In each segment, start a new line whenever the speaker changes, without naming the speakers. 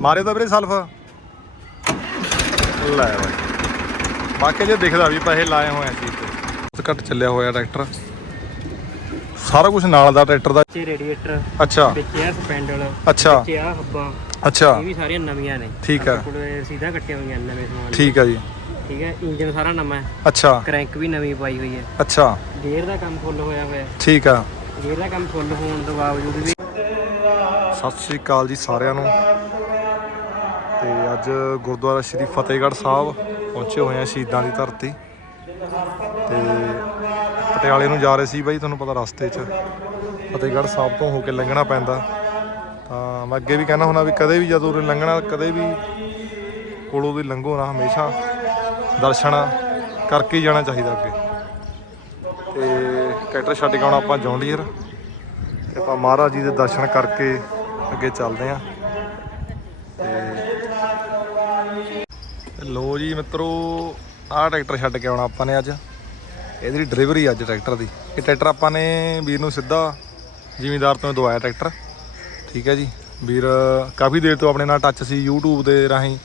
ਮਾਰੇ ਤਾਂ ਵੀਰੇ ਸਲਫ। ਲੈ ਬਾਈ। ਬਾਕੀ ਜੇ ਦਿਖਦਾ ਵੀ ਪੈਸੇ ਲਾਏ ਹੋਏ ਸੀ ਤੇ। ਘੱਟ ਚੱਲਿਆ ਹੋਇਆ ਟਰੈਕਟਰ। ਸਾਰਾ ਕੁਝ ਨਾਲ ਦਾ ਟਰੈਕਟਰ ਦਾ।
ਵਿੱਚ ਰੇਡੀਏਟਰ।
ਅੱਛਾ।
ਵਿੱਚ ਆ ਸਪੈਂਡਲ।
ਅੱਛਾ।
ਵਿੱਚ ਆ ਹੱਬਾਂ।
ਅੱਛਾ।
ਇਹ ਵੀ ਸਾਰੀਆਂ ਨਵੀਆਂ ਨੇ।
ਠੀਕ ਆ।
ਸਿੱਧਾ ਕੱਟੀਆਂ ਹੋਈਆਂ ਨਵੇਂ ਸਮਾਨ।
ਠੀਕ ਆ ਜੀ।
ਠੀਕ ਹੈ ਇੰਜਨ ਸਾਰਾ ਨਵਾਂ ਹੈ।
ਅੱਛਾ।
ਕ੍ਰੈਂਕ ਵੀ ਨਵੀਂ ਪਾਈ ਹੋਈ ਹੈ।
ਅੱਛਾ।
ਗੇਅਰ ਦਾ ਕੰਮ ਫੁੱਲ ਹੋਇਆ ਹੋਇਆ।
ਠੀਕ ਆ।
ਗੇਅਰ ਦਾ ਕੰਮ ਫੁੱਲ ਹੋਣ ਤੋਂ ਬਾਵਜੂਦ ਵੀ
ਸਤਿ ਸ੍ਰੀ ਅਕਾਲ ਜੀ ਸਾਰਿਆਂ ਨੂੰ। ਅੱਜ ਗੁਰਦੁਆਰਾ ਸ੍ਰੀ ਫਤਿਹਗੜ੍ਹ ਸਾਹਿਬ ਪਹੁੰਚੇ ਹੋਏ ਆ ਸ਼ਹੀਦਾਂ ਦੀ ਧਰਤੀ। ਤੇ ਪਟਿਆਲੇ ਨੂੰ ਜਾ ਰਹੇ ਸੀ ਬਾਈ, ਤੁਹਾਨੂੰ ਪਤਾ ਰਸਤੇ 'ਚ। ਫਤਿਹਗੜ੍ਹ ਸਾਹਿਬ ਤੋਂ ਹੋ ਕੇ ਲੰਘਣਾ ਪੈਂਦਾ। ਤਾਂ ਮੈਂ ਅੱਗੇ ਵੀ ਕਹਿੰਦਾ ਹੁੰਦਾ ਵੀ ਕਦੇ ਵੀ ਜਦੋਂ ਉਰੇ ਲੰਘਣਾ, ਕਦੇ ਵੀ ਕੋਲੋਂ ਦੀ ਲੰਘੋ ਨਾ, ਹਮੇਸ਼ਾ ਦਰਸ਼ਨ ਕਰਕੇ ਹੀ ਜਾਣਾ ਚਾਹੀਦਾ ਅੱਗੇ। ਤੇ ਕੈਟਰ ਛੱਡ ਕੇ ਆਉਣਾ ਆਪਾਂ ਜੌਂਡੀਅਰ, ਤੇ ਆਪਾਂ ਮਹਾਰਾਜ ਜੀ ਦੇ ਦਰਸ਼ਨ ਕਰਕੇ ਅੱਗੇ ਚੱਲਦੇ ਆਂ। ਲੋ ਜੀ ਮਿੱਤਰੋ, ਆਹ ਟਰੈਕਟਰ ਛੱਡ ਕੇ ਆਉਣਾ ਆਪਾਂ ਨੇ ਅੱਜ। ਇਹਦੀ ਡਿਲੀਵਰੀ ਅੱਜ ਟਰੈਕਟਰ ਦੀ। ਇਹ ਟਰੈਕਟਰ ਆਪਾਂ ਨੇ ਵੀਰ ਨੂੰ ਸਿੱਧਾ ਜ਼ਿਮੀਂਦਾਰ ਤੋਂ ਦਵਾਇਆ ਟਰੈਕਟਰ। ਠੀਕ ਹੈ ਜੀ। ਵੀਰ ਕਾਫੀ ਦੇਰ ਤੋਂ ਆਪਣੇ ਨਾਲ ਟੱਚ ਸੀ YouTube ਦੇ ਰਾਹੀਂ।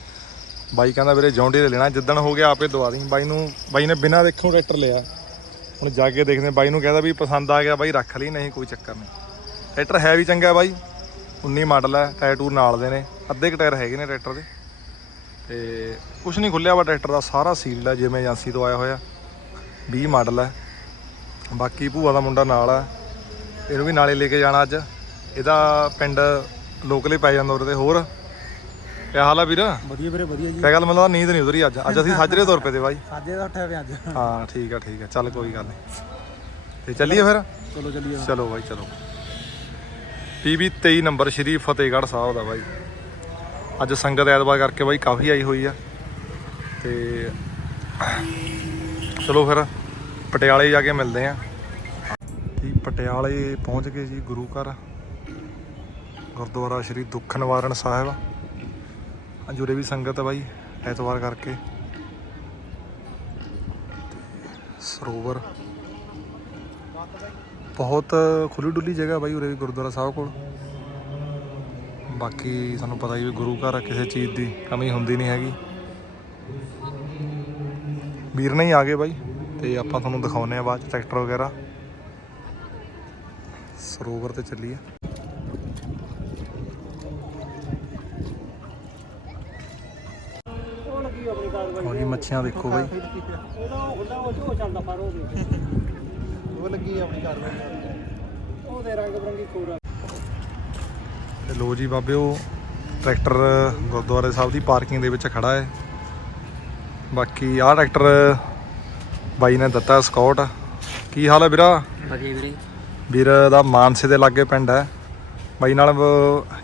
ਬਾਈ ਕਹਿੰਦਾ, ਵੀਰੇ ਜੌਂਡੀ ਦੇ ਲੈਣਾ। ਜਿੱਦਣ ਹੋ ਗਿਆ, ਆਪੇ ਦਵਾ ਦੀ ਬਾਈ ਨੂੰ, ਬਾਈ ਨੇ ਬਿਨਾਂ ਦੇਖੋਂ ਟਰੈਕਟਰ ਲਿਆ। ਹੁਣ ਜਾ ਕੇ ਦੇਖਦੇ ਬਾਈ ਨੂੰ ਕਹਿੰਦਾ ਵੀ ਪਸੰਦ ਆ ਗਿਆ। ਬਾਈ, ਰੱਖ ਲਈ, ਨਹੀਂ ਕੋਈ ਚੱਕਰ ਨਹੀਂ। ਟਰੈਕਟਰ ਹੈ ਵੀ ਚੰਗਾ ਬਾਈ। 19 ਮਾਡਲ ਹੈ, ਟਾਇਰ ਟੂਰ ਨਾਲ ਦੇ ਨੇ। ਅੱਧੇ ਕੁ ਟਾਇਰ ਹੈਗੇ ਨੇ ਟਰੈਕਟਰ ਦੇ। ਤੇ ਕੁਝ ਨਹੀਂ ਖੁੱਲਿਆ ਵਾ ਟਰੈਕਟਰ ਦਾ ਸਾਰਾ ਸੀਲਡ ਹੈ ਜਿਵੇਂ ਏਜੰਸੀ ਤੋਂ ਆਇਆ ਹੋਇਆ। 20 ਮਾਡਲ ਹੈ ਬਾਕੀ ਭੂਆ ਦਾ ਮੁੰਡਾ ਨਾਲ ਹੈ ਇਹਨੂੰ ਵੀ ਨਾਲੇ ਲੈ ਕੇ ਜਾਣਾ ਅੱਜ। ਇਹਦਾ ਪਿੰਡ ਲੋਕਲੇ ਪੈ ਜਾਂਦਾ ਉਰੇ ਤੇ ਹੋਰ। ਕਿਆ ਹਾਲ ਆ ਵੀਰ?
ਵਧੀਆ ਵੀਰੇ ਵਧੀਆ ਜੀ।
ਕਿਆ ਗੱਲ ਮੈਨੂੰ ਲੱਗਦਾ ਨੀਂਦ ਨਹੀਂ ਉਤਰੀ ਅੱਜ। ਅੱਜ ਅਸੀਂ ਸਾਜਰੇ ਤੁਰ ਪਏ ਤੇ ਬਾਈ।
ਸਾਜੇ ਦਾ ਉੱਠਿਆ ਪਿਆ ਅੱਜ।
ਹਾਂ ਠੀਕ ਆ ਠੀਕ ਆ। ਚੱਲ ਕੋਈ ਗੱਲ ਨਹੀਂ। ਤੇ ਚੱਲੀਏ ਫਿਰ?
ਚਲੋ ਚੱਲੀਏ।
ਚਲੋ ਬਾਈ ਚਲੋ। ਪੀਬੀ 23 ਨੰਬਰ ਸ਼੍ਰੀ ਫਤਿਹਗੜ੍ਹ ਸਾਹਿਬ ਦਾ ਬਾਈ। ਅੱਜ ਸੰਗਤ ਐਤਵਾਰ ਕਰਕੇ ਬਾਈ ਕਾਫੀ ਆਈ ਹੋਈ ਆ। ਤੇ ਚਲੋ ਫਿਰ ਪਟਿਆਲੇ ਜਾ ਕੇ ਮਿਲਦੇ ਆ। ਜੀ, ਪਟਿਆਲੇ ਪਹੁੰਚ ਗਏ ਜੀ ਗੁਰੂ ਘਰ। ਗੁਰਦੁਆਰਾ ਸ਼੍ਰੀ ਦੁੱਖ ਨਿਵਾਰਨ ਸਾਹਿਬ। ਅੱਜ ਉਰੇ ਵੀ ਸੰਗਤ ਆ ਬਾਈ ਐਤਵਾਰ ਕਰਕੇ। ਸਰੋਵਰ। ਬਹੁਤ ਖੁੱਲੀ ਡੁੱਲੀ ਜਗ੍ਹਾ ਬਾਈ ਉਰੇ ਵੀ ਗੁਰਦੁਆਰਾ ਸਾਹਿਬ ਕੋਲ। ਬਾਕੀ ਤੁਹਾਨੂੰ ਪਤਾ ਹੀ ਵੀ ਗੁਰੂ ਘਰ ਕਿਸੇ ਚੀਜ਼ ਦੀ ਕਮੀ ਹੁੰਦੀ ਨਹੀਂ ਹੈਗੀ। ਵੀਰ ਨਹੀਂ ਆ ਗਏ ਬਾਈ, ਤੇ ਆਪਾਂ ਤੁਹਾਨੂੰ ਦਿਖਾਉਨੇ ਆ ਬਾਅਦ ਚ ਟਰੈਕਟਰ ਵਗੈਰਾ। ਸਰੋਵਰ ਤੇ ਚੱਲੀਏ।
ਉਹ
ਜੀ ਮੱਛੀਆਂ ਦੇਖੋ ਬਾਈ।
ਉਹ
ਲੱਗੀ ਆਪਣੀ ਕਾਰਵਾਈ
ਉਹਦੇ ਰੰਗ ਬਰੰਗੀ ਕੋਰਾ
ਲੋ ਜੀ ਬਾਬਿਓ ਟਰੈਕਟਰ ਗੁਰਦੁਆਰੇ ਸਾਹਿਬ ਦੀ ਪਾਰਕਿੰਗ ਦੇ ਵਿੱਚ ਖੜਾ ਹੈ। ਬਾਕੀ ਆਹ ਟਰੈਕਟਰ ਬਾਈ ਨੇ ਦਿੱਤਾ ਸਕਾਟ ਕੀ ਹਾਲ ਹੈ ਵੀਰਾ?
ਵਧੀਆ ਵੀਰੇ।
ਵੀਰ ਦਾ ਮਾਨਸੇ ਦੇ ਲਾਗੇ ਪਿੰਡ ਹੈ। ਬਾਈ ਨਾਲ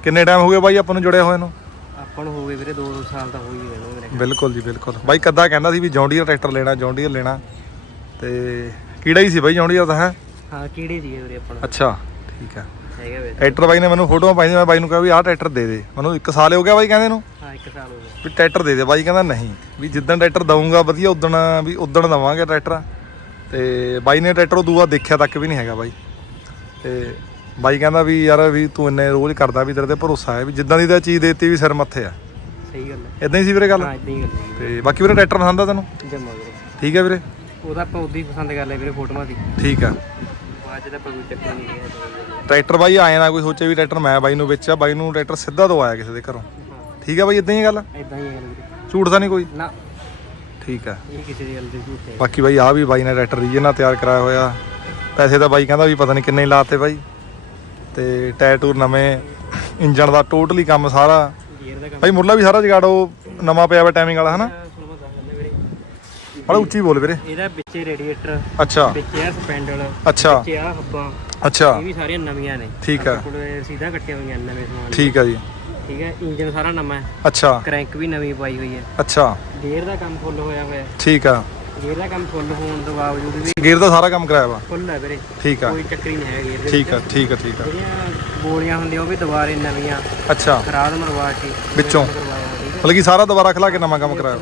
ਕਿੰਨੇ ਟਾਈਮ ਹੋ ਗਿਆ ਬਾਈ ਆਪਾਂ ਨੂੰ ਜੁੜਿਆ ਹੋਏ ਨੂੰ?
ਆਪਾਂ ਨੂੰ ਹੋ ਗਏ ਵੀਰੇ 2 ਸਾਲ ਤਾਂ ਹੋ ਹੀ ਗਏ ਨੇ
ਬਿਲਕੁਲ ਜੀ ਬਿਲਕੁਲ। ਬਾਈ ਕੱਦਾ ਕਹਿੰਦਾ ਸੀ ਵੀ ਜੌਂਡੀਅਰ ਟਰੈਕਟਰ ਲੈਣਾ ਜੌਂਡੀਅਰ ਲੈਣਾ। ਤੇ ਕੀੜਾ ਹੀ ਸੀ ਬਾਈ ਜੌਂਡੀਅਰ ਦਾ ਹੈ?
ਹਾਂ ਕਿਹੜੇ ਸੀਗੇ ਵੀਰੇ ਆਪਾਂ ਨੂੰ?
ਅੱਛਾ ਠੀਕ ਹੈ।
ਹੈਗਾ ਵੀਰੇ
ਟਰੈਕਟਰ ਬਾਈ ਨੇ ਮੈਨੂੰ ਫੋਟੋਆਂ ਪਾਈਆਂ ਮੈਂ ਬਾਈ ਨੂੰ ਕਿਹਾ ਵੀ ਆਹ ਟਰੈਕਟਰ ਦੇ ਦੇ। ਮੈਨੂੰ 1 ਸਾਲ ਹੋ ਗਿਆ ਬਾਈ ਕਹਿੰਦੇ ਨੂੰ।
ਹਾਂ ਇੱਕ ਸਾਲ ਹੋ ਗਿਆ।
ਵੀ ਟਰੈਕਟਰ ਦੇ ਦੇ। ਬਾਈ ਕਹਿੰਦਾ ਨਹੀਂ ਵੀ ਜਿੱਦਣ ਟਰੈਕਟਰ ਦਊਂਗਾ ਵਧੀਆ ਉਦਣ ਵੀ ਉਦਣ ਦਵਾਂਗੇ ਟਰੈਕਟਰ ਤੇ ਬਾਈ ਨੇ ਟਰੈਕਟਰ ਉਹ ਦੂਆ ਦੇਖਿਆ ਤੱਕ ਵੀ ਨਹੀਂ ਹੈਗਾ ਬਾਈ। ਤੇ ਬਾਈ ਕਹਿੰਦਾ ਵੀ ਯਾਰ ਵੀ ਤੂੰ ਇੰਨੇ ਰੋਜ਼ ਕਰਦਾ ਵੀ ਤੇਰੇ ਤੇ ਭਰੋਸਾ ਹੈ ਵੀ ਜਿੱਦਾਂ ਦੀ ਤਾਂ ਚੀਜ਼ ਦੇਤੀ ਵੀ ਸਿਰ ਮੱਥੇ ਆ।
ਸਹੀ ਗੱਲ ਹੈ।
ਇਦਾਂ ਹੀ ਸੀ ਵੀਰੇ ਗੱਲ?
ਹਾਂ ਇਦਾਂ ਹੀ ਗੱਲ ਹੈ।
ਤੇ ਬਾਕੀ ਵੀਰੇ ਟਰੈਕਟਰ ਪਸੰਦ ਆ ਤੈਨੂੰ?
ਜੰਮਾ ਵੀਰੇ।
ਠੀਕ ਹੈ ਵੀਰੇ?
ਉਹਦਾ ਆਪਾਂ ਉਦੋਂ ਹੀ ਪਸੰਦ ਕਰ ਲਿਆ ਵੀਰੇ ਫੋਟੋਆਂ ਦੀ।
ਠੀਕ ਆ।
ਬਾਅਦ ਚ ਤਾਂ ਕੋਈ ਚੱਕਰ ਨਹੀਂ ਹੈ
ਟਰੈਕਟਰ ਬਾਈ ਆਏ ਨਾ ਕੋਈ ਸੋਚੇ ਵੀ ਟਰੈਕਟਰ ਮੈਂ ਬਾਈ ਨੂੰ ਵੇਚਿਆ ਬਾਈ ਨੂੰ ਟਰੈਕਟਰ ਸਿੱਧਾ ਦਵਾਇਆ ਕਿਸੇ ਦੇ ਘਰੋਂ। ਠੀਕ ਆ ਬਾਈ ਇਦਾਂ ਹੀ ਗੱਲ?
ਇਦਾਂ ਹੀ ਹੈ ਵੀਰੇ।
ਝੂਠ ਤਾਂ ਨਹੀਂ ਕੋਈ?
ਨਾ।
ਠੀਕ ਆ।
ਇਹ ਕਿਸੇ ਦੀ ਗੱਲ ਦੀ ਝੂਠ ਹੈ।
ਬਾਕੀ ਬਾਈ ਆ ਵੀ ਬਾਈ ਨੇ ਟਰੈਕਟਰ ਰੀਜਨ ਨਾਲ ਤਿਆਰ ਕਰਾਇਆ ਹੋਇਆ। ਪੈਸੇ ਤਾਂ ਬਾਈ ਕਹਿੰਦਾ ਵੀ ਪਤਾ ਨਹੀਂ ਕਿੰਨੇ ਲਾਤੇ ਬਾਈ। ਤੇ ਟਾਇਰ ਟੂਰ ਨਵੇਂ ਇੰਜਨ ਦਾ ਟੋਟਲੀ ਕੰਮ ਸਾਰਾ।
ਗੇਅਰ ਦਾ ਕੰਮ।
ਬਾਈ ਮੁਰਲਾ ਵੀ ਸਾਰਾ ਜਗਾੜ ਉਹ ਨਵਾਂ ਪਿਆ ਵਾ ਟਾਈਮਿੰਗ ਵਾਲਾ ਹਨਾ
ਸੁਣੋ ਮੈਂ ਦੱਸ ਦਿੰਦਾ ਵੀਰੇ
ਬੜਾ ਉੱਚੀ ਬੋਲ ਵੀਰੇ।
ਇਹਦਾ ਵਿੱਚ ਰੇਡੀਏਟਰ
ਅੱਛਾ।
ਵਿੱਚ ਆ ਸਪੈਂਡਲ
ਅੱਛਾ।
ਵਿੱਚ ਆ ਹੱਬਾਂ।
ਅੱਛਾ।
ਇਹ ਵੀ ਸਾਰੀਆਂ ਨਵੀਆਂ ਨੇ।
ਠੀਕ ਆ
ਸਿੱਧਾ ਕੱਟੀਆਂ ਹੋਈਆਂ ਨੇ ਨਵੇਂ ਸਮਾਨ।
ਠੀਕ ਆ ਜੀ।
ਠੀਕ ਹੈ ਇੰਜਨ ਸਾਰਾ ਨਵਾਂ ਹੈ।
ਅੱਛਾ।
ਕ੍ਰੈਂਕ ਵੀ ਨਵੀਂ ਪਾਈ ਹੋਈ ਹੈ।
ਅੱਛਾ।
ਗੇਅਰ ਦਾ ਕੰਮ ਫੁੱਲ ਹੋਇਆ ਹੋਇਆ ਹੈ।
ਠੀਕ ਆ
ਗੇਅਰ ਦਾ ਕੰਮ ਫੁੱਲ ਹੋਣ ਤੋਂ ਬਾਵਜੂਦ ਵੀ
ਗੇਅਰ ਦਾ ਸਾਰਾ ਕੰਮ ਕਰਾਇਆ ਵਾ।
ਫੁੱਲ ਹੈ ਵੀਰੇ।
ਠੀਕ ਆ
ਕੋਈ ਚੱਕਰੀ ਨਹੀਂ ਹੈ ਗੇਅਰ ਦੇ
ਠੀਕ ਆ ਠੀਕ ਆ ਠੀਕ ਆ
ਬੋਲੀਆਂ ਹੁੰਦੀਆਂ ਉਹ ਵੀ ਦੁਬਾਰੇ ਨਵੀਆਂ।
ਅੱਛਾ।
ਖਰਾਦ ਮਰਵਾ ਕੇ।
ਵਿੱਚੋਂ। ਮਤਲਬ ਕਿ ਸਾਰਾ ਦੁਬਾਰਾ ਖਲਾ ਕੇ ਨਵਾਂ ਕੰਮ ਕਰਾਇਆ।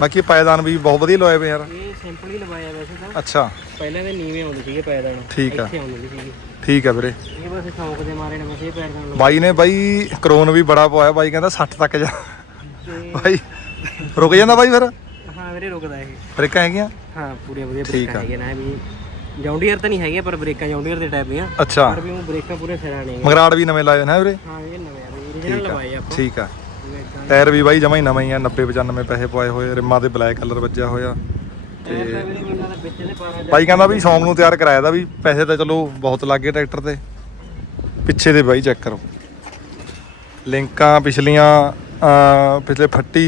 ਬਾਕੀ ਪਾਇਦਾਨ ਵੀ ਬਹੁਤ ਵਧੀਆ ਲਵਾਏ ਪਏ ਯਾਰ।
ਇਹ ਸਿੰਪਲ ਹੀ ਲਵਾਇਆ ਵੈਸੇ ਤਾਂ।
ਅੱਛਾ।
ਪਹਿਲਾਂ ਦੇ ਨੀਵੇਂ ਆਉਂਦੇ ਸੀਗੇ ਪੈਦਾਨ
ਠੀਕ ਆ।
ਇੱਥੇ ਆਉਂਦੇ ਸੀਗੇ।
ਠੀਕ ਹੈ ਵੀਰੇ।
ਇਹ ਬਸ ਸ਼ੌਂਕ ਦੇ ਮਾਰੇ ਨੇ ਬਸ ਇਹ ਕਰਨ
ਬਾਈ ਨੇ ਬਾਈ ਕਰੋਨ ਵੀ ਬੜਾ ਪਵਾਇਆ ਬਾਈ ਕਹਿੰਦਾ 60 ਤੱਕ ਜਾ। ਬਾਈ ਰੁਕ ਜਾਂਦਾ ਬਾਈ ਫਿਰ?
ਹਾਂ ਵੀਰੇ ਰੁਕਦਾ ਇਹ।
ਬ੍ਰੇਕਾਂ ਹੈਗੀਆਂ?
ਹਾਂ ਪੂਰੇ ਵਧੀਆ ਬ੍ਰੇਕਾਂ
ਆ।
ਹੈਗੀਆਂ ਨਾ ਵੀ ਜੌਂਡੀਅਰ ਤਾਂ ਨਹੀਂ ਹੈਗੇ ਪਰ ਬ੍ਰੇਕਾਂ ਜੌਂਡੀਅਰ ਦੇ ਟਾਈਪ ਦੀਆਂ।
ਅੱਛਾ।
ਪਰ ਵੀ ਉਹ ਬ੍ਰੇਕਾਂ ਪੂਰੇ ਨੇ।
ਮਗਰਾੜ ਵੀ ਨਵੇਂ ਲਾਏ ਨੇ ਵੀਰੇ?
ਹਾਂ ਇਹ ਨਵੇਂ ਆ
ਆ।
ਲਵਾਏ ਆਪਾਂ।
ਠੀਕ ਆ। ਟਾਇਰ ਵੀ ਬਾਈ ਜਮਾ ਹੀ ਨਵਾਂ ਹੀ ਆ 90 95 ਪੈਸੇ ਪਵਾਏ ਹੋਏ ਰਿਮਾਂ ਤੇ ਬਲੈਕ ਕਲਰ ਵੱਜਿਆ ਹੋਇਆ।
ਤਾਂ ਵੀਰੇ ਮੈਨੂੰ ਲੱਗਦਾ ਵਿੱਚ ਦੇ 12
ਬਾਈ ਕਹਿੰਦਾ ਵੀ ਸ਼ੌਂਕ ਨੂੰ ਤਿਆਰ ਕਰਾਇਆ ਦਾ ਵੀ ਪੈਸੇ ਤਾਂ ਚਲੋ ਬਹੁਤ ਲੱਗ ਟਰੈਕਟਰ ਤੇ। ਪਿੱਛੇ ਦੇ ਬਾਈ ਚੈੱਕ ਕਰੋ। ਲਿੰਕਾਂ ਪਿਛਲੀਆਂ ਪਿਛਲੇ ਫੱਟੀ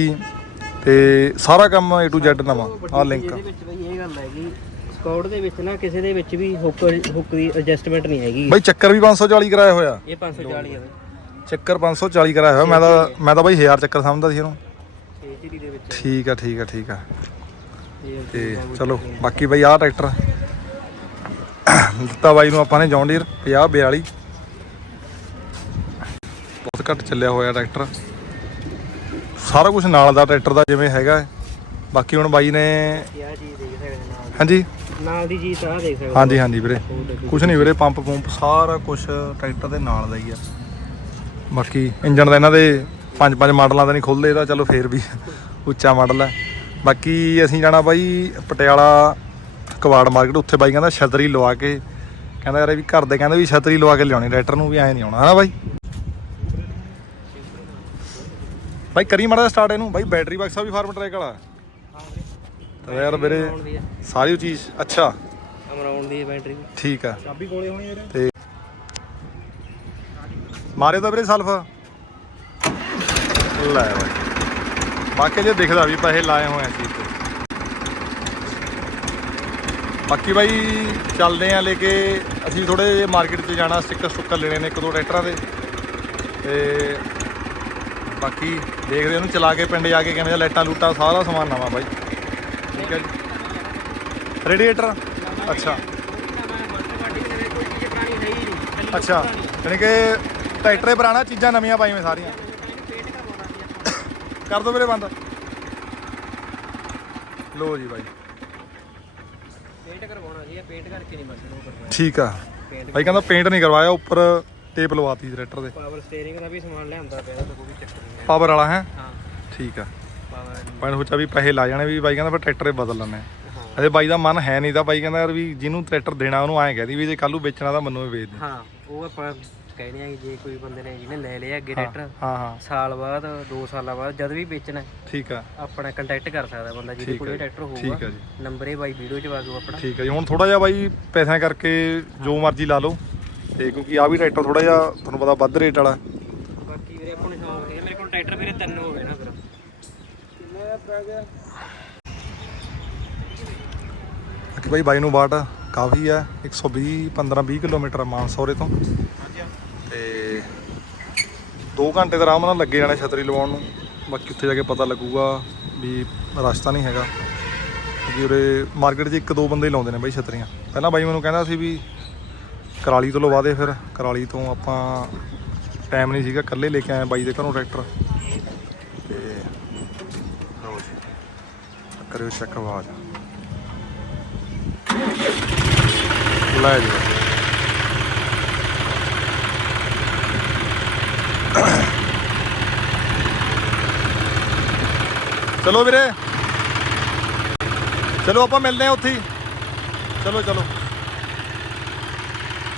ਤੇ ਸਾਰਾ ਕੰਮ A to Z ਨਵਾਂ ਆ। ਲਿੰਕ
ਇਹਦੇ ਵਿੱਚ ਬਈ ਇਹ ਗੱਲ ਹੈਗੀ ਸਕਾਊਟ ਦੇ ਵਿੱਚ ਨਾ ਕਿਸੇ ਦੇ ਵਿੱਚ ਵੀ ਹੁੱਕ ਹੁੱਕ ਦੀ ਐਡਜਸਟਮੈਂਟ ਨਹੀਂ ਹੈਗੀ।
ਬਾਈ ਚੱਕਰ ਵੀ 540 ਕਰਾਇਆ ਹੋਇਆ।
ਇਹ 540 ਹੈ
ਚੱਕਰ 540 ਕਰਾਇਆ ਹੋਇਆ। ਮੈਂ ਤਾਂ ਮੈਂ ਤਾਂ ਬਾਈ 1000 ਚੱਕਰ ਸਮਝਦਾ ਸੀ ਇਹਨੂੰ।
ਇਹ ਦੇ ਵਿੱਚ।
ਠੀਕ ਆ ਠੀਕ ਆ ਠੀਕ ਆ। ਤੇ ਚਲੋ ਬਾਕੀ ਬਾਈ ਆਹ ਟਰੈਕਟਰ ਦਿੱਤਾ ਬਾਈ ਨੂੰ ਆਪਾਂ ਨੇ ਜੌਂਡੀਅਰ 50 42 ਬਹੁਤ ਘੱਟ ਚੱਲਿਆ ਹੋਇਆ ਟਰੈਕਟਰ। ਸਾਰਾ ਕੁਝ ਨਾਲ ਦਾ ਟਰੈਕਟਰ ਦਾ ਜਿਵੇਂ ਹੈਗਾ। ਬਾਕੀ ਹੁਣ ਬਾਈ ਨੇ ਹਾਂਜੀ।
ਨਾਲ ਦੀ ਤਾਂ ਆਹ ਦੇਖ ਸਕਦੇ
ਹਾਂਜੀ ਹਾਂਜੀ ਵੀਰੇ। ਕੁਝ ਨਹੀਂ ਵੀਰੇ ਪੰਪ ਪੰਪ ਸਾਰਾ ਕੁਝ ਟਰੈਕਟਰ ਦੇ ਨਾਲ ਦਾ ਹੀ ਆ। ਬਾਕੀ ਇੰਜਨ ਦਾ ਇਹਨਾਂ ਦੇ ਪੰਜ ਪੰਜ ਮਾਡਲਾਂ ਦਾ ਨਹੀਂ ਖੁੱਲਦੇ ਇਹਦਾ ਚਲੋ ਫੇਰ ਵੀ ਉੱਚਾ ਮਾਡਲ ਹੈ। ਬਾਕੀ ਅਸੀਂ ਜਾਣਾ ਬਾਈ ਪਟਿਆਲਾ ਕਵਾੜ ਮਾਰਕੀਟ ਉੱਥੇ ਬਾਈ ਕਹਿੰਦਾ ਛਤਰੀ ਲਵਾ ਕੇ ਕਹਿੰਦਾ ਯਾਰ ਇਹ ਵੀ ਘਰ ਦੇ ਕਹਿੰਦੇ ਵੀ ਛਤਰੀ ਲਵਾ ਕੇ ਲਿਆਉਣੀ ਟਰੈਕਟਰ ਨੂੰ ਵੀ ਐ ਨਹੀਂ ਆਉਣਾ ਹਨਾ ਬਾਈ? ਬਾਈ ਕਰੀ ਮਾੜਾ ਸਟਾਰਟ ਇਹਨੂੰ ਬਾਈ ਬੈਟਰੀ ਬਕਸਾ ਵੀ ਫਾਰਮ ਟਰੈਕ ਵਾਲਾ। ਤਾਂ ਯਾਰ ਵੀਰੇ ਸਾਰੀ ਉਹ ਚੀਜ਼ ਅੱਛਾ।
ਅਮਰਾਉਣ ਦੀ ਬੈਟਰੀ
ਠੀਕ ਆ।
ਚਾਬੀ ਕੋਲੇ ਹੋਣੀ ਇਹਦੇ
ਤੇ ਮਾਰੇ ਤਾਂ ਵੀਰੇ ਸਲਫ। ਲੈ ਬਾਈ ਬਾਕੀ ਜੇ ਦਿਖਦਾ ਵੀ ਪੈਸੇ ਲਾਏ ਹੋਏ ਚੀਜ਼ ਤੇ। ਬਾਕੀ ਬਾਈ ਚੱਲਦੇ ਆ ਲੈ ਕੇ ਅਸੀਂ ਥੋੜੇ ਜਿਹੇ ਮਾਰਕੀਟ 'ਚ ਜਾਣਾ ਸਟicker ਸਟੁੱਕਰ ਲੈਣੇ ਨੇ ਇੱਕ ਦੋ ਟਰੈਕਟਰਾਂ ਦੇ। ਤੇ ਬਾਕੀ ਦੇਖਦੇ ਉਹਨੂੰ ਚਲਾ ਕੇ ਪਿੰਡ ਜਾ ਕੇ ਕਿਵੇਂ ਦਾ ਲਾਈਟਾਂ ਲੂਟਾਂ ਸਾਰਾ ਸਮਾਨ ਨਵਾਂ ਬਾਈ। ਠੀਕ ਹੈ ਜੀ। ਰੇਡੀਏਟਰ? ਅੱਛਾ। ਅੱਛਾ। ਯਾਨੀ ਕਿ ਟਰੈਕਟਰ ਹੀ ਪੁਰਾਣਾ ਚੀਜ਼ਾਂ ਨਵੀਆਂ ਪਾਈਆਂ ਸਾਰੀਆਂ। ਕਰ ਦੋ ਵੀਰੇ ਬੰਦ। ਲੋ ਜੀ ਬਾਈ।
ਪੇਂਟ ਕਰਵਾਉਣਾ ਜੀ ਇਹ ਪੇਂਟ ਕਰਕੇ ਨਹੀਂ ਬਸ ਉਹ ਕਰਵਾਉਣਾ
ਠੀਕ ਆ। ਬਾਈ ਕਹਿੰਦਾ ਪੇਂਟ ਨਹੀਂ ਕਰਵਾਇਆ ਉੱਪਰ ਟੇਪ ਲਵਾਤੀ ਟਰੈਕਟਰ ਦੇ
ਪਾਵਰ ਸਟੀਅਰਿੰਗ ਦਾ ਵੀ ਸਮਾਨ ਲਿਆਂਦਾ ਪਿਆ ਤਾਂ ਕੋਈ ਚੱਕਰ ਨਹੀਂ।
ਪਾਵਰ ਵਾਲਾ ਹੈ?
ਹਾਂ।
ਠੀਕ ਆ।
ਪਾਵਰ
ਸੋਚਿਆ ਵੀ ਪੈਸੇ ਲਾ ਜਾਣੇ ਵੀ ਬਾਈ ਕਹਿੰਦਾ ਫਿਰ ਟਰੈਕਟਰ ਬਦਲ ਲੈਣੇ
ਹਾਂ।
ਅਜੇ ਬਾਈ ਦਾ ਮਨ ਹੈ ਨਹੀਂ ਤਾਂ ਬਾਈ ਕਹਿੰਦਾ ਯਾਰ ਵੀ ਜਿਹਨੂੰ ਟਰੈਕਟਰ ਦੇਣਾ ਉਹਨੂੰ ਐਂ ਕਹਦੀ ਵੀ ਜੇ ਕੱਲ੍ਹ ਨੂੰ ਵੇਚਣਾ ਤਾਂ ਮੈਨੂੰ ਹੀ ਵੇਚ ਦੇ।
ਹਾਂ ਉਹ ਆਪਾਂ ਕਹਿੰਦੇ ਆ ਕਿ ਜੇ ਕੋਈ ਬੰਦੇ ਨੇ ਜਿਹਨੇ ਲੈ ਲਿਆ ਅੱਗੇ ਟਰੈਕਟਰ
ਹਾਂ ਹਾਂ।
ਸਾਲ ਬਾਅਦ 2 ਸਾਲਾਂ ਬਾਅਦ ਜਦ ਵੀ ਵੇਚਣਾ
ਠੀਕ ਆ।
ਆਪਣਾ ਕੰਟੈਕਟ ਕਰ ਸਕਦਾ ਬੰਦਾ ਜਿਹਦੇ
ਠੀਕ
ਕੋਲ
ਹੈ
ਇਹ ਟਰੈਕਟਰ
ਠੀਕ
ਹੋਊਗਾ।
ਆ ਜੀ।
ਨੰਬਰ ਇਹ ਬਾਈ ਵੀਡੀਓ 'ਚ ਪਾ ਦੂ ਆਪਣਾ।
ਠੀਕ ਹੈ ਜੀ। ਹੁਣ ਥੋੜਾ ਜਿਹਾ ਬਾਈ ਪੈਸਿਆਂ ਕਰਕੇ ਜੋ ਮਰਜ਼ੀ ਲਾ ਲਓ। ਤੇ ਕਿਉਂਕਿ ਆ ਵੀ ਟਰੈਕਟਰ ਥੋੜਾ ਜਿਹਾ ਤੁਹਾਨੂੰ ਪਤਾ ਵੱਧ ਰੇਟ ਵਾਲਾ।
ਬਾਕੀ ਵੀਰੇ ਆਪਾਂ ਨੂੰ ਸ਼ੌਂਕ ਹੈ ਮੇਰੇ ਕੋਲ ਟਰੈਕਟਰ ਵੀਰੇ ਤਿੰਨ ਹੋ ਗਏ ਨਾ ਫਿਰ।
ਬਾਕੀ ਬਾਈ ਬਾਈ ਨੂੰ ਬਾਟ ਕਾਫੀ ਹੈ 120 15 20 ਕਿਲੋਮੀਟਰ ਮਾਨਸੌਰੇ ਤੋਂ। ਤੇ 2 ਘੰਟੇ ਦਾ ਆਰਾਮ ਨਾਲ ਲੱਗੇ ਜਾਣੇ ਛਤਰੀ ਲਵਾਉਣ ਨੂੰ। ਬਾਕੀ ਉੱਥੇ ਜਾ ਕੇ ਪਤਾ ਲੱਗੂਗਾ ਵੀ ਰਸਤਾ ਨਹੀਂ ਹੈਗਾ। ਕਿਉਂਕਿ ਉਰੇ ਮਾਰਕੀਟ 'ਚ ਇੱਕ ਦੋ ਬੰਦੇ ਹੀ ਲਾਉਂਦੇ ਨੇ ਬਾਈ ਛਤਰੀਆਂ। ਪਹਿਲਾਂ ਬਾਈ ਮੈਨੂੰ ਕਹਿੰਦਾ ਸੀ ਵੀ ਕਰਾਲੀ ਤੋਂ ਲਵਾ ਦੇ ਫਿਰ। ਕਰਾਲੀ ਤੋਂ ਆਪਾਂ ਟਾਈਮ ਨਹੀਂ ਸੀਗਾ, ਇਕੱਲੇ ਲੈ ਕੇ ਆਏ ਬਾਈ ਦੇ ਘਰੋਂ ਟਰੈਕਟਰ। ਤੇ ਲਓ ਜੀ, ਕਰਿਓ ਚੈੱਕ ਆਵਾਜ਼। ਲੈ ਜੀ। ਚਲੋ ਵੀਰੇ। ਚਲੋ ਆਪਾਂ ਮਿਲਦੇ ਆ ਉੱਥੇ ਹੀ। ਚਲੋ ਚਲੋ।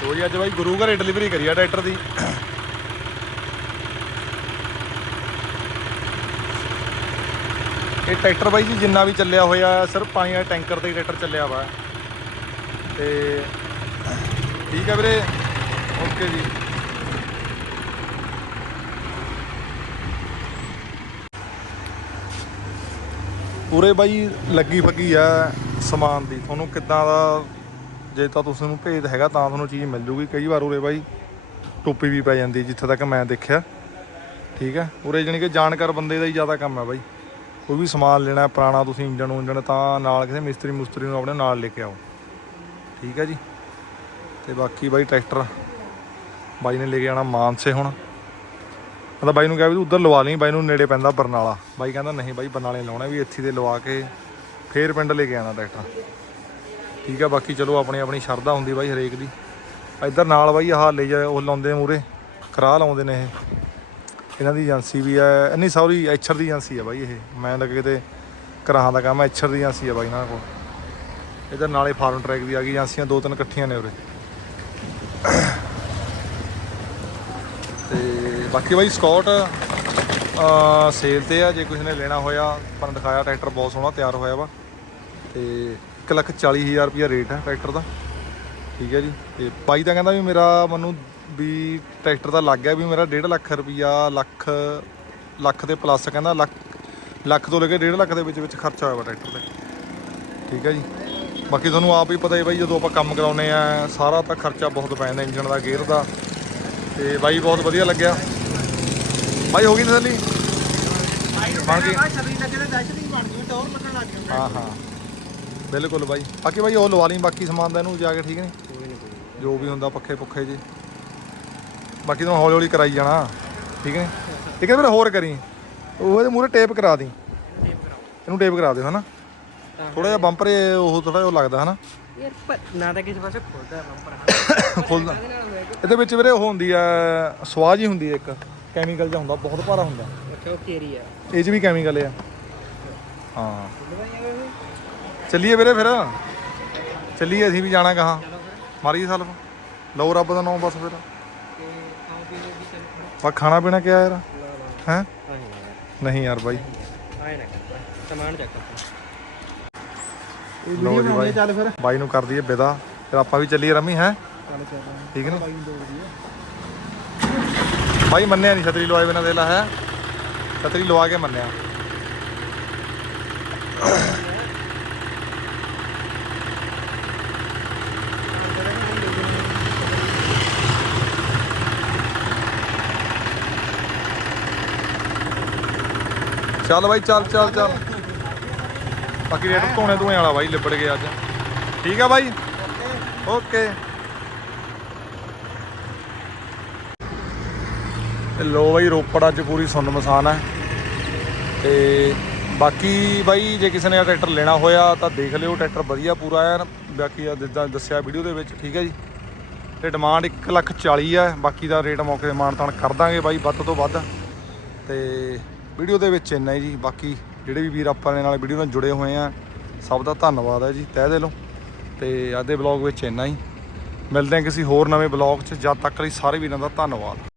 ਲੋ ਜੀ, ਅੱਜ ਬਾਈ ਗੁਰੂ ਘਰੇ ਡਿਲੀਵਰੀ ਕਰੀ ਆ ਟਰੈਕਟਰ ਦੀ। ਇਹ ਟਰੈਕਟਰ ਬਾਈ ਜੀ ਜਿੰਨਾ ਵੀ ਚੱਲਿਆ ਹੋਇਆ, ਸਿਰਫ ਪਾਣੀ ਵਾਲੇ ਟੈਂਕਰ ਤੇ ਹੀ ਟਰੈਕਟਰ ਚੱਲਿਆ ਵਾ। ਤੇ ਠੀਕ ਹੈ ਵੀਰੇ। ਓਕੇ ਜੀ। ਉਰੇ ਬਾਈ ਲੱਗੀ ਫੱਗੀ ਆ ਸਮਾਨ ਦੀ। ਤੁਹਾਨੂੰ ਕਿੱਦਾਂ ਦਾ ਜੇ ਤਾਂ ਤੁਸੀਂ ਨੂੰ ਭੇਦ ਹੈਗਾ ਤਾਂ ਤੁਹਾਨੂੰ ਚੀਜ਼ ਮਿਲ ਜੂਗੀ। ਕਈ ਵਾਰ ਉਰੇ ਬਾਈ ਟੋਪੀ ਵੀ ਪੈ ਜਾਂਦੀ ਜਿੱਥੇ ਤੱਕ ਮੈਂ ਦੇਖਿਆ। ਠੀਕ ਹੈ ਉਰੇ ਜਾਣੀ ਕਿ ਜਾਣਕਾਰ ਬੰਦੇ ਦਾ ਹੀ ਜ਼ਿਆਦਾ ਕੰਮ ਹੈ ਬਾਈ। ਕੋਈ ਵੀ ਸਮਾਨ ਲੈਣਾ, ਪੁਰਾਣਾ ਤੁਸੀਂ ਇੰਜਣ ਉਂਜਣ ਤਾਂ ਨਾਲ ਕਿਸੇ ਮਿਸਤਰੀ ਮੁਸਤਰੀ ਨੂੰ ਆਪਣੇ ਨਾਲ ਲੈ ਕੇ ਆਓ। ਠੀਕ ਹੈ ਜੀ? ਤੇ ਬਾਕੀ ਬਾਈ ਟਰੈਕਟਰ। ਬਾਈ ਨੇ ਲੈ ਕੇ ਜਾਣਾ ਮਾਨਸੇ ਹੁਣ। ਮੈਂ ਤਾਂ ਬਾਈ ਨੂੰ ਕਿਹਾ ਵੀ ਤੂੰ ਉੱਧਰ ਲਵਾ ਲਈ, ਬਾਈ ਨੂੰ ਨੇੜੇ ਪੈਂਦਾ ਬਰਨਾਲਾ। ਬਾਈ ਕਹਿੰਦਾ, ਨਹੀਂ ਬਾਈ, ਬਰਨਾਲੇ ਲਾਉਣਾ ਵੀ, ਇੱਥੇ ਦੇ ਲਵਾ ਕੇ ਫੇਰ ਪਿੰਡ ਲੈ ਕੇ ਆਣਾ ਟਰੈਕਟਰ। ਠੀਕ ਆ, ਬਾਕੀ ਚਲੋ ਆਪਣੀ ਆਪਣੀ ਸ਼ਰਧਾ ਹੁੰਦੀ ਬਾਈ ਹਰੇਕ ਦੀ। ਇੱਧਰ ਨਾਲ ਬਾਈ ਆਹ ਲੈ ਜਾ, ਉਹ ਲਾਉਂਦੇ ਮੂਰੇ ਕਰਾ ਲਾਉਂਦੇ ਨੇ ਇਹ। ਇਹਨਾਂ ਦੀ ਏਜੰਸੀ ਵੀ ਹੈ ਨਹੀਂ ਸੌਰੀ ਐਚਰ ਦੀ ਏਜੰਸੀ ਹੈ ਬਾਈ ਇਹ। ਮੈਂ ਲੱਗੇ ਕਿਤੇ ਕਰਾਹਾਂ ਦਾ ਕੰਮ ਐਚਰ ਦੀ ਏਜੰਸੀ ਹੈ ਬਾਈ ਇਹਨਾਂ ਕੋਲ। ਇੱਧਰ ਨਾਲੇ ਫਾਰਮ ਟਰੈਕ ਦੀ ਆ ਗਈ, ਏਜੰਸੀਆਂ ਦੋ ਤਿੰਨ ਇਕੱਠੀਆਂ ਨੇ ਉਰੇ। ਬਾਕੀ ਬਾਈ ਸਕਾਟ ਸੇਲ ਤੇ ਆ, ਜੇ ਕਿਸੇ ਨੇ ਲੈਣਾ ਹੋਇਆ ਪਰ ਦਿਖਾਇਆ ਟਰੈਕਟਰ ਬਹੁਤ ਸੋਹਣਾ, ਤਿਆਰ ਹੋਇਆ ਵਾ। ਤੇ 1 ਲੱਖ 40 ਹਜ਼ਾਰ ਰੁਪਿਆ ਰੇਟ ਹੈ ਟਰੈਕਟਰ ਦਾ। ਠੀਕ ਹੈ ਜੀ। ਤੇ ਬਾਈ ਤਾਂ ਕਹਿੰਦਾ ਵੀ ਮੇਰਾ ਮੈਨੂੰ ਵੀ ਟਰੈਕਟਰ ਦਾ ਲੱਗ ਗਿਆ ਵੀ ਮੇਰਾ 1.5 ਲੱਖ ਰੁਪਿਆ ਲੱਖ ਲੱਖ ਦੇ ਪਲੱਸ ਕਹਿੰਦਾ, ਲੱਖ ਲੱਖ ਤੋਂ ਲੈ ਕੇ 1.5 ਲੱਖ ਦੇ ਵਿੱਚ ਵਿੱਚ ਖਰਚਾ ਹੋਇਆ ਵਾ ਟਰੈਕਟਰ ਤੇ। ਠੀਕ ਹੈ ਜੀ। ਬਾਕੀ ਤੁਹਾਨੂੰ ਆਪ ਹੀ ਪਤਾ ਹੈ ਬਾਈ, ਜਦੋਂ ਆਪਾਂ ਕੰਮ ਕਰਾਉਨੇ ਆ, ਸਾਰਾ ਤਾਂ ਖਰਚਾ ਬਹੁਤ ਪੈ ਜਾਂਦਾ ਇੰਜਨ ਦਾ ਗੇਅਰ ਦਾ। ਤੇ ਬਾਈ ਬਹੁਤ ਵਧੀਆ ਲੱਗਿਆ। ਬਾਈ ਹੋ ਗਈ ਤਸੱਲੀ? ਬਣ ਗਈ।
ਛਤਰੀ ਲੱਗੇ ਤੇ ਦਹਿਸ਼ਤ ਹੀ ਬਣ ਗਈ ਟੌਰ ਲੱਗਣ ਲੱਗ ਗਿਆ
ਹਾਂ। ਹਾਂ ਬਿਲਕੁਲ ਬਾਈ। ਬਾਕੀ ਬਾਈ ਉਹ ਲਵਾ ਲਈ ਬਾਕੀ ਸਮਾਨ ਦਾ ਇਹਨੂੰ ਜਾ ਕੇ ਠੀਕ ਨਹੀਂ? ਜੋ ਵੀ ਹੁੰਦਾ ਪੱਖੇ ਪੁੱਖੇ ਜੀ। ਬਾਕੀ ਤਾਂ ਹੌਲੀ ਹੌਲੀ ਕਰਾਈ ਜਾਣਾ ਠੀਕ ਹੈ ਇੱਕ ਵਾਰ ਹੋਰ ਕਰੀ। ਉਹ ਇਹਦੇ ਮੂਰੇ ਟੇਪ ਕਰਾ ਦੀ। ਇਹਨੂੰ ਟੇਪ ਕਰਾ ਦਿਓ ਹਨਾ? ਥੋੜਾ ਜਿਹਾ ਬੰਪਰ ਉਹ ਥੋੜਾ ਜਿਹਾ ਉਹ ਲੱਗਦਾ ਹਨਾ?
ਯਾਰ ਪਰ ਨਾ ਤਾਂ ਕਿਸੇ ਪਾਸੇ ਖੁੱਲਦਾ ਬੰਪਰ
ਖੁੱਲਦਾ।
ਇਹਦੇ
ਵਿੱਚ ਵੀਰੇ ਉਹ ਹੁੰਦੀ ਆ ਸਵਾਜ ਹੀ ਹੁੰਦੀ ਹੈ ਇੱਕ। ਕੈਮੀਕਲ ਜਿਹਾ ਹੁੰਦਾ ਬਹੁਤ ਭਾਰਾ ਹੁੰਦਾ।
ਅੱਛਾ ਉਹ ਕੇਰੀ ਆ।
ਇਹ 'ਚ ਵੀ ਕੈਮੀਕਲ ਆ। ਹਾਂ। ਚੱਲੀਏ ਵੀਰੇ ਫਿਰ। ਚੱਲੀਏ ਅਸੀਂ ਵੀ ਜਾਣਾ ਕਹਾਂ। ਮਾਰੀਏ ਸਲਫ। ਲਓ ਰੱਬ ਦਾ ਨਾਮ ਬਸ ਫਿਰ।
ਵੀ
ਖਾਣਾ ਪੀਣਾ ਕਿਆ ਯਾਰ? ਹੈ? ਨਹੀਂ ਯਾਰ ਬਾਈ।
ਆਏ ਨਾ ਕਰ ਸਮਾਨ ਚੱਕ
ਲਓ ਜੀ ਬਾਈ।
ਚੱਲ ਫਿਰ।
ਬਾਈ ਨੂੰ ਕਰ ਦਈਏ ਵਿਦਾ। ਫਿਰ ਆਪਾਂ ਵੀ ਚੱਲੀਏ ਰਮੀ ਹੈ? ਠੀਕ ਨੇ?
ਬਾਈ
ਮੰਨਿਆ ਨਹੀਂ ਛਤਰੀ ਲਵਾਏ ਬਿਨਾਂ ਦੇ ਹੈ। ਛਤਰੀ ਲਵਾ ਕੇ ਮੰਨਿਆ। ਚੱਲ ਬਾਈ, ਚੱਲ ਚੱਲ ਚੱਲ। ਬਾਕੀ ਰੇਟ ਧੋਣੇ ਧੋਣੇ ਵਾਲਾ ਬਾਈ, ਲਿਬੜ ਗਿਆ ਅੱਜ। ਠੀਕ ਆ ਬਾਈ? ਓਕੇ। ਤੇ ਲੋ ਬਾਈ ਰੋਪੜ ਅੱਜ ਪੂਰੀ ਸੁੰਨ ਮਸਾਨ ਹੈ। ਤੇ ਬਾਕੀ ਬਾਈ ਜੇ ਕਿਸੇ ਨੇ ਇਹ ਟਰੈਕਟਰ ਲੈਣਾ ਹੋਇਆ ਤਾਂ ਦੇਖ ਲਿਓ, ਟਰੈਕਟਰ ਵਧੀਆ ਪੂਰਾ ਹੈ। ਬਾਕੀ ਆ ਜਿੱਦਾਂ ਦੱਸਿਆ ਵੀਡੀਓ ਦੇ ਵਿੱਚ, ਠੀਕ ਹੈ ਜੀ। ਤੇ ਡਿਮਾਂਡ 1 ਲੱਖ 40 ਹੈ, ਬਾਕੀ ਦਾ ਰੇਟ ਮੌਕੇ ਤੇ ਮਾਨਤਾਨ ਕਰ ਦਾਂਗੇ ਬਾਈ ਵੱਧ ਤੋਂ ਵੱਧ। ਤੇ ਵੀਡੀਓ ਦੇ ਵਿੱਚ ਇੰਨਾ ਹੀ ਜੀ, ਬਾਕੀ ਜਿਹੜੇ ਵੀ ਵੀਰ ਆਪਾਂ ਦੇ ਨਾਲ ਵੀਡੀਓ ਨਾਲ ਜੁੜੇ ਹੋਏ ਆ, ਸਭ ਦਾ ਧੰਨਵਾਦ ਹੈ ਜੀ, ਤਹਿ ਦਿਲੋਂ। ਤੇ ਅੱਜ ਦੇ ਬਲੌਗ ਵਿੱਚ ਇੰਨਾ ਹੀ। ਮਿਲਦੇ ਹਾਂ ਕਿਸੇ ਹੋਰ ਨਵੇਂ ਬਲੌਗ 'ਚ, ਜਦ ਤੱਕ ਲਈ ਸਾਰੇ ਵੀਰਾਂ ਦਾ ਧੰਨਵਾਦ।